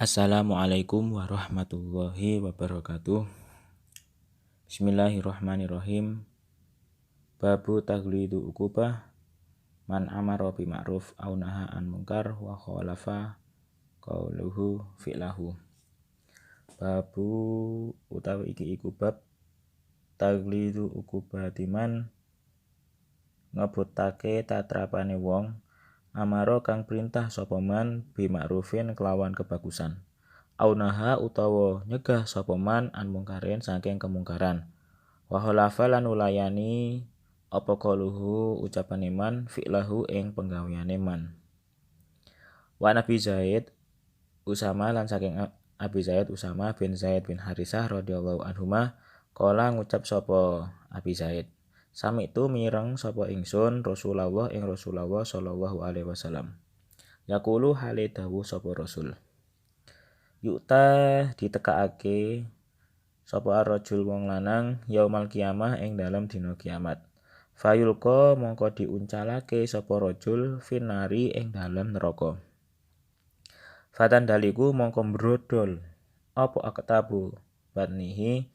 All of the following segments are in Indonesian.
Assalamualaikum warahmatullahi wabarakatuh. Bismillahirrahmanirrahim. Babu taghlidu uqubah man amara bi ma'ruf aw naha an munkar wa khalafa qauluhu fi'lahu. Babu utawi iki iku bab taghlidu uqubatiman ngebutake tatrapane wong amaro kang perintah sapa man bi ma'rufin kelawan kebagusan. Aunaha utawa nyegah sapa man an mungkarin saking kemungkaran. Wa khalafa lan ulayani apa qaluhu ucapane man fi'lahu ing penggaweane man. Wa Nabi Zaid Usama lan saking Abi Zaid Usama bin Zaid bin Harisah radhiyallahu anhuma kala ngucap sapa Abi Zaid, sami itu mireng sapa ingsun Rasulullah ing Rasulullah sallallahu alaihi wasallam. Yaqulu hale dawuh sapa Rasul. Yukta ditekakake sapa ar-rajul wong lanang yaumal kiamah ing dalem dina kiamat. Fayulqa mongko diuncalake sapa rajul finari ing dalem neraka. Fatan daliku mongko mbrodol apa aktabu batnihi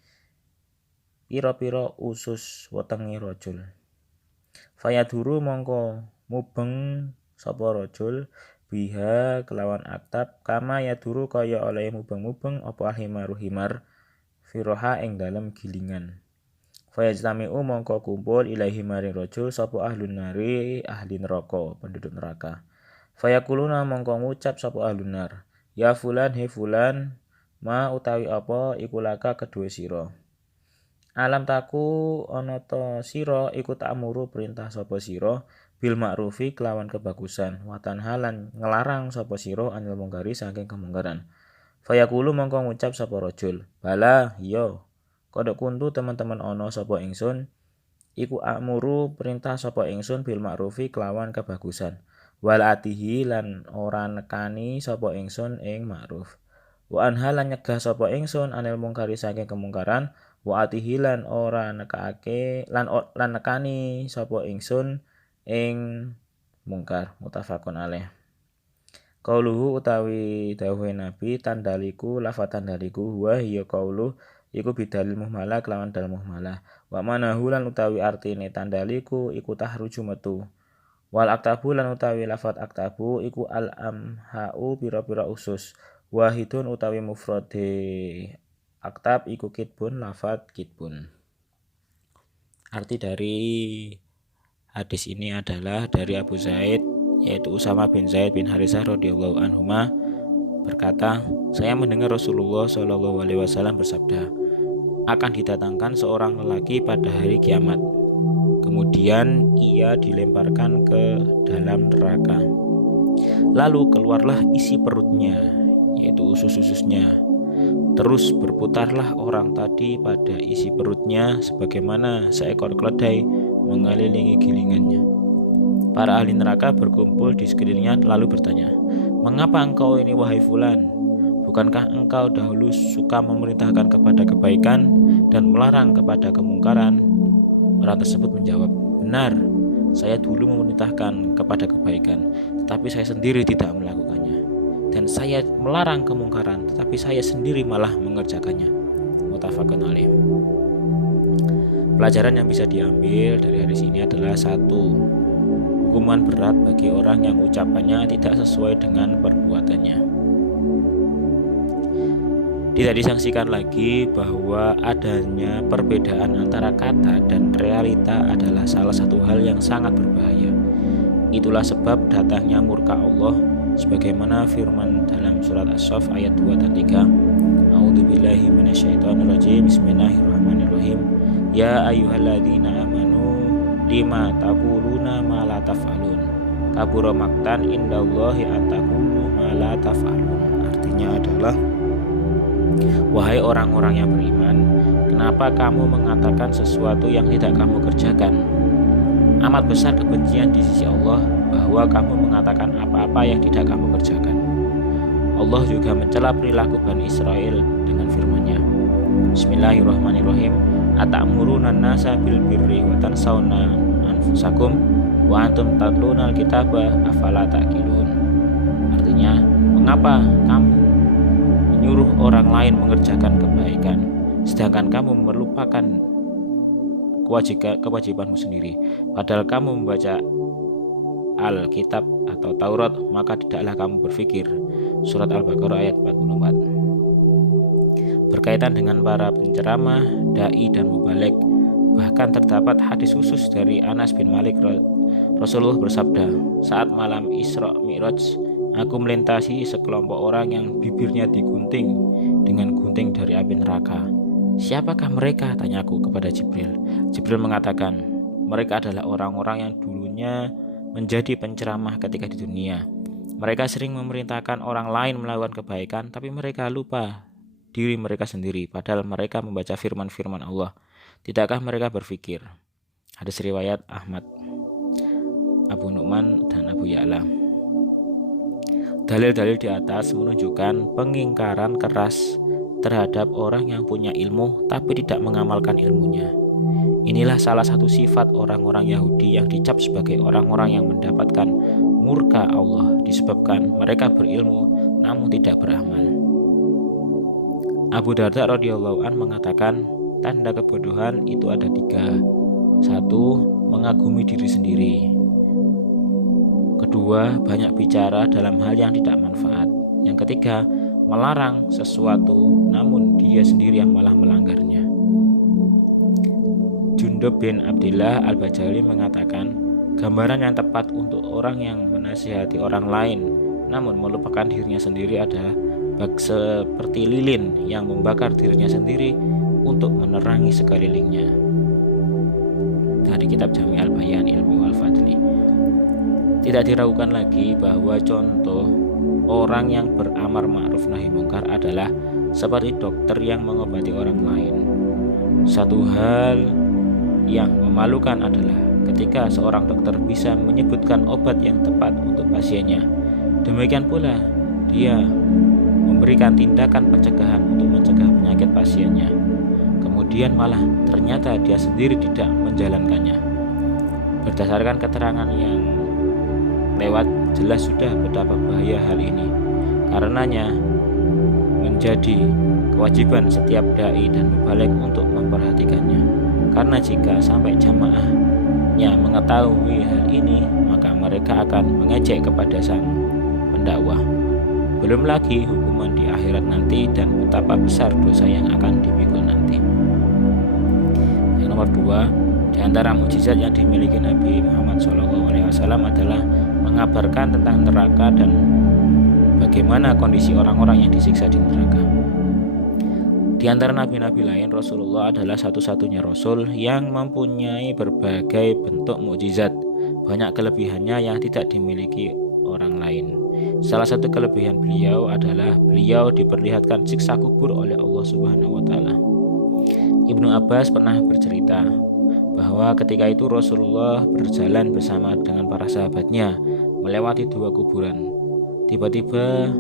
pira-pira usus wetenge rajul. Fayaduru mongko mubeng sapa rajul biha kelawan aktab kama yaduru kaya oleh mubeng-mubeng apa alhimaru himar firoha ing dalem gilingan. Fayajtami'u mongko kumpul ilahi maring rajul sapa ahlun nari ahli neraka penduduk neraka. Fayakuluna mongko ngucap sapa ahlun nar, ya fulan he fulan ma utawi apa iku laka kedue sira. Alam taku ana ta sira iku ta'muru perintah sapa sira bil ma'rufi kelawan kebagusan wa tanhalan ngelarang sapa sira anil mungkari saking kemungkaran. Fayaqulu mongko ngucap sapa rajul, bala iya kodok kuntu teman-teman ana sapa ingsun iku amuru perintah sapa ingsun bil ma'rufi kelawan kebagusan wal atihi lan ora nekani sapa ingsun ing ma'ruf wa anhalan nyegah sapa ingsun anil mungkari saking kemungkaran wa atihi lan ora nekake lan nekani sapa ingsun ing mungkar. Muttafaqun alaih. Qauluhu utawi dawuhe Nabi tandaliku lafaz tandaliku wa hiya qauluh iku bidalil muhmalah kelawan dal muhmalah wa manahu lan utawi artine tandaliku iku tahruju metu wal aktabu lan utawi lafaz aktabu iku al amhau pira-pira usus wahidun utawi mufrade aktab iku kitbun lafaz kitbun. Arti dari hadis ini adalah dari Abu Zaid yaitu Usama bin Zaid bin Harisah radhiyallahu anhuma berkata, saya mendengar Rasulullah sallallahu alaihi wasallam bersabda, akan didatangkan seorang lelaki pada hari kiamat. Kemudian ia dilemparkan ke dalam neraka. Lalu keluarlah isi perutnya, yaitu usus-ususnya. Terus berputarlah orang tadi pada isi perutnya sebagaimana seekor keledai mengelilingi gilingannya. Para ahli neraka berkumpul di sekelilingnya lalu bertanya, mengapa engkau ini wahai fulan? Bukankah engkau dahulu suka memerintahkan kepada kebaikan dan melarang kepada kemungkaran? Orang tersebut menjawab, benar, saya dulu memerintahkan kepada kebaikan, tetapi saya sendiri tidak melakukannya. Dan saya melarang kemungkaran, tetapi saya sendiri malah mengerjakannya. Muttafaqun alaih. Pelajaran yang bisa diambil dari hadis ini adalah 1. Hukuman berat bagi orang yang ucapannya tidak sesuai dengan perbuatannya. Tidak disangsikan lagi bahwa adanya perbedaan antara kata dan realita adalah salah satu hal yang sangat berbahaya. Itulah sebab datangnya murka Allah sebagaimana firman dalam surat As-Saff ayat 2 dan 3. A'udzubillahi minasyaitonirrajim. Bismillahirrahmanirrahim. Ya ayyuhalladzina amanu lima taquluna ma la taf'alun. Kabura maqtan indallahi an taqulu ma la taf'alun. Artinya adalah, wahai orang-orang yang beriman, kenapa kamu mengatakan sesuatu yang tidak kamu kerjakan? Amat besar kebencian di sisi Allah bahwa kamu mengatakan apa-apa yang tidak kamu kerjakan. Allah juga mencela perilaku Bani Israel dengan firman-Nya. Bismillahirrahmanirrahim. Atamuruna nasa bil birri wa tansawna anfusakum wa antum tatluna alkitaba afala taqilun. Artinya, mengapa kamu menyuruh orang lain mengerjakan kebaikan, sedangkan kamu melupakan kewajibanmu sendiri. Padahal kamu membaca Alkitab atau Taurat, maka tidaklah kamu berpikir. Surat Al-Baqarah ayat 44. Berkaitan dengan para penceramah, dai dan mubaligh, bahkan terdapat hadis khusus dari Anas bin Malik. Rasulullah bersabda, saat malam Isra Mi'raj, aku melintasi sekelompok orang yang bibirnya digunting dengan gunting dari api neraka. Siapakah mereka? Tanyaku kepada Jibril. Jibril mengatakan, mereka adalah orang-orang yang dulunya menjadi penceramah ketika di dunia. Mereka sering memerintahkan orang lain melakukan kebaikan, tapi mereka lupa diri mereka sendiri, padahal mereka membaca firman-firman Allah. Tidakkah mereka berpikir? Hadis riwayat Ahmad, Abu Nu'man, dan Abu Ya'la. Dalil-dalil di atas menunjukkan pengingkaran keras terhadap orang yang punya ilmu tapi tidak mengamalkan ilmunya. Inilah salah satu sifat orang-orang Yahudi yang dicap sebagai orang-orang yang mendapatkan murka Allah disebabkan mereka berilmu namun tidak beramal. Abu Darda radhiyallahu an mengatakan, tanda kebodohan itu ada 3. 1. Mengagumi diri sendiri. 2. Banyak bicara dalam hal yang tidak manfaat. Yang 3. Melarang sesuatu namun dia sendiri yang malah melanggarnya. Jundub bin Abdillah Al-Bajali mengatakan, gambaran yang tepat untuk orang yang menasihati orang lain namun melupakan dirinya sendiri adalah seperti lilin yang membakar dirinya sendiri untuk menerangi sekelilingnya. Dari kitab Jami' Al-Bayan Ilmi wal Fadli. Tidak diragukan lagi bahwa contoh orang yang beramar ma'ruf nahi mungkar adalah seperti dokter yang mengobati orang lain. Satu hal yang memalukan adalah ketika seorang dokter bisa menyebutkan obat yang tepat untuk pasiennya. Demikian pula dia memberikan tindakan pencegahan untuk mencegah penyakit pasiennya. Kemudian malah ternyata dia sendiri tidak menjalankannya. Berdasarkan keterangan yang lewat, jelas sudah betapa bahaya hal ini. Karenanya menjadi kewajiban setiap dai dan mubaligh untuk memperhatikannya. Karena jika sampai jamaahnya mengetahui hal ini, maka mereka akan mengejek kepada sang pendakwah. Belum lagi hukuman di akhirat nanti dan betapa besar dosa yang akan dipikul nanti. Yang nomor 2, di antara mukjizat yang dimiliki Nabi Muhammad SAW adalah mengabarkan tentang neraka dan bagaimana kondisi orang-orang yang disiksa di neraka. Di antara nabi-nabi lain, Rasulullah adalah satu-satunya Rasul yang mempunyai berbagai bentuk mukjizat. Banyak kelebihannya yang tidak dimiliki orang lain. Salah satu kelebihan beliau adalah beliau diperlihatkan siksa kubur oleh Allah Subhanahu wa Ta'ala. Ibnu Abbas pernah bercerita bahwa ketika itu Rasulullah berjalan bersama dengan para sahabatnya melewati 2 kuburan. Tiba-tiba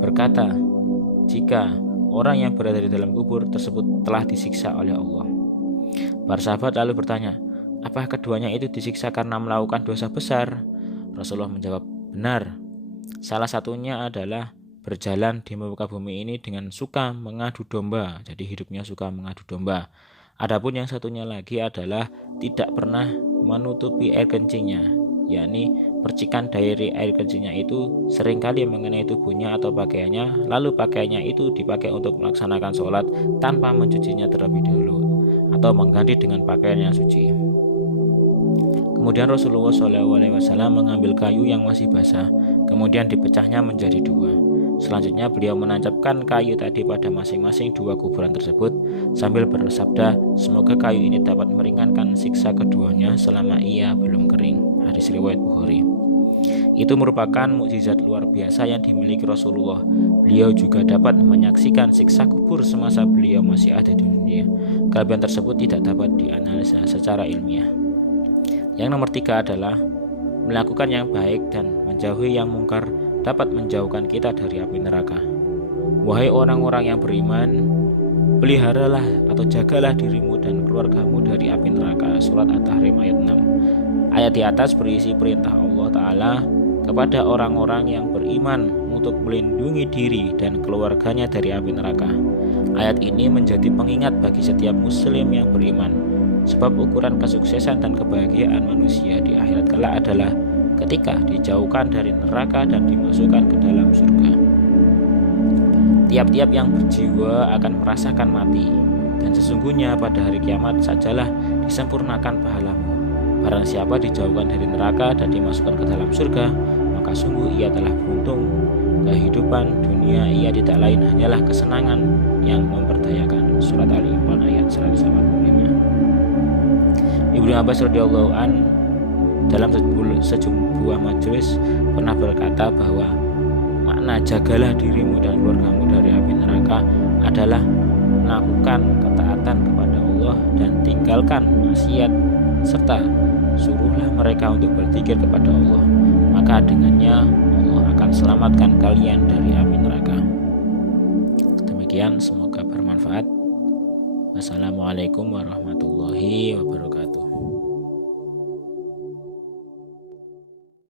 berkata, jika orang yang berada di dalam kubur tersebut telah disiksa oleh Allah. Para sahabat lalu bertanya, apakah keduanya itu disiksa karena melakukan dosa besar? Rasulullah menjawab, benar. Salah satunya adalah berjalan di muka bumi ini dengan suka mengadu domba, jadi hidupnya suka mengadu domba. Adapun yang satunya lagi adalah tidak pernah menutupi air kencingnya, yakni percikan dari air kencingnya itu seringkali mengenai tubuhnya atau pakaiannya, lalu pakaiannya itu dipakai untuk melaksanakan sholat tanpa mencucinya terlebih dahulu atau mengganti dengan pakaian yang suci. Kemudian Rasulullah SAW mengambil kayu yang masih basah, kemudian dipecahnya menjadi 2. Selanjutnya beliau menancapkan kayu tadi pada masing-masing 2 kuburan tersebut sambil bersabda, semoga kayu ini dapat meringankan siksa keduanya selama ia belum kering. Hadis riwayat Bukhari. Itu merupakan mukjizat luar biasa yang dimiliki Rasulullah. Beliau juga dapat menyaksikan siksa kubur semasa beliau masih ada di dunia. Kelebihan tersebut tidak dapat dianalisa secara ilmiah. Yang nomor 3 adalah melakukan yang baik dan menjauhi yang mungkar dapat menjauhkan kita dari api neraka. Wahai orang-orang yang beriman, peliharalah atau jagalah dirimu dan keluargamu dari api neraka. Surat At-Tahrim ayat 6. Ayat di atas berisi perintah Allah Ta'ala kepada orang-orang yang beriman untuk melindungi diri dan keluarganya dari api neraka. Ayat ini menjadi pengingat bagi setiap muslim yang beriman, sebab ukuran kesuksesan dan kebahagiaan manusia di akhirat kelak adalah ketika dijauhkan dari neraka dan dimasukkan ke dalam surga. Tiap-tiap yang berjiwa akan merasakan mati, dan sesungguhnya pada hari kiamat sajalah disempurnakan pahalamu. Barang siapa dijauhkan dari neraka dan dimasukkan ke dalam surga, maka sungguh ia telah beruntung. Kehidupan dunia ia tidak lain hanyalah kesenangan yang memperdayakan. Surat Ali Imran ayat 185. Ibnu Abbas radhiyallahu an dalam sebuah majelis pernah berkata bahwa makna jagalah dirimu dan keluargamu dari api neraka adalah melakukan ketaatan kepada Allah dan tinggalkan maksiat, serta suruhlah mereka untuk berzikir kepada Allah, maka dengannya Allah akan selamatkan kalian dari api neraka. Demikian, semoga bermanfaat. Wassalamualaikum warahmatullahi wabarakatuh.